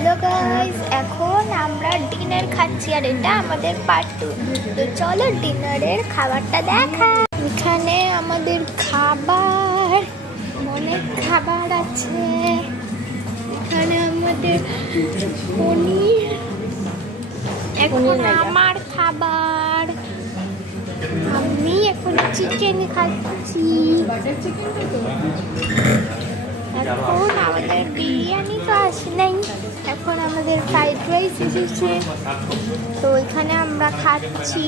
Hello guys, এখন আমরা dinner খাচ্ছি আর এটা আমাদের পার্ট 2। তো চলো ডিনারের খাবারটা দেখা। এখানে আমাদের খাবার, অনেক খাবার আছে। এখানে আমাদের পনির, এখন আমার খাবার, আমি এখন চিকেন খাচ্ছি। এখন আমাদের বিরিয়ানি তো আসে নাই, এখন আমাদের ফ্রাইড রাইস এসেছে, তো এখানে আমরা খাচ্ছি।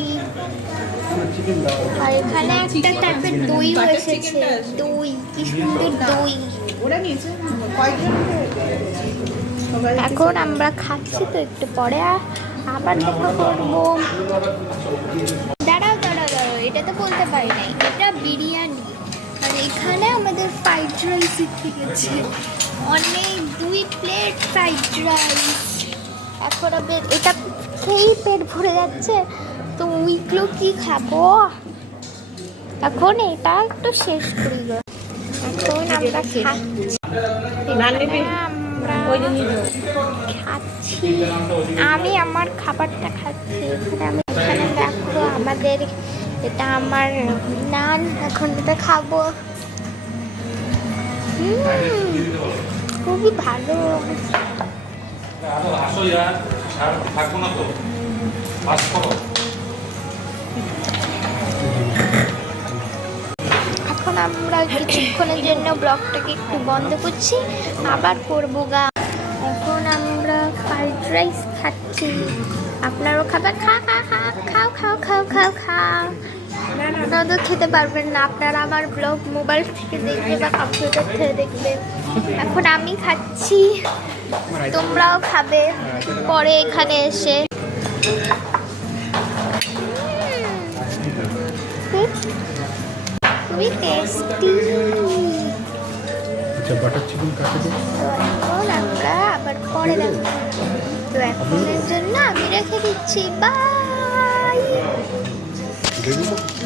আর এখানে একটা টাইপের দইও এসেছে, দই, কি সুন্দর দই। এখন আমরা খাচ্ছি, তো একটু পরে আবার দেখা করবো। দাঁড়াও দাঁড়াও দাঁড়াও, এটা তো বলতে পারি নাই, এটা বিরিয়ানি। আর এখানে আমাদের ফ্রাইড রাইস এসে গেছে, অনেক 2 প্লেট ফ্রাইড রাইস। এখন এটা খেয়েই পেট ভরে যাচ্ছে, তো ওইগুলো কি খাবো। এখন এটা একটু শেষ করি। এখন আমরা খাচ্ছি, আমি আমার খাবারটা খাচ্ছি। এখানে দেখো আমাদের, এটা আমার নান, এখন এটা খাবো। খুবই ভালো। এখন আমরা কিছুক্ষণের জন্য ব্লগটাকে একটু বন্ধ করছি, আবার করবো গা। এখন আমরা ফ্রাইড রাইস খাচ্ছি, আপনারও খাবার? খাও খাও খাও খাও খাও খাও। আপনারা তো খেতে পারবেন না, আপনারা আমার ব্লগ মোবাইল থেকে দেখবে বা কম্পিউটার থেকে দেখবে। এখন আমি খাচ্ছি, তোমরাও খাবে পরে এখানে এসে। খুবই টেস্টি। এখন আমরা আবার পরে দেখব। তো এখনের জন্য আমি রেখে দিচ্ছি, বাই।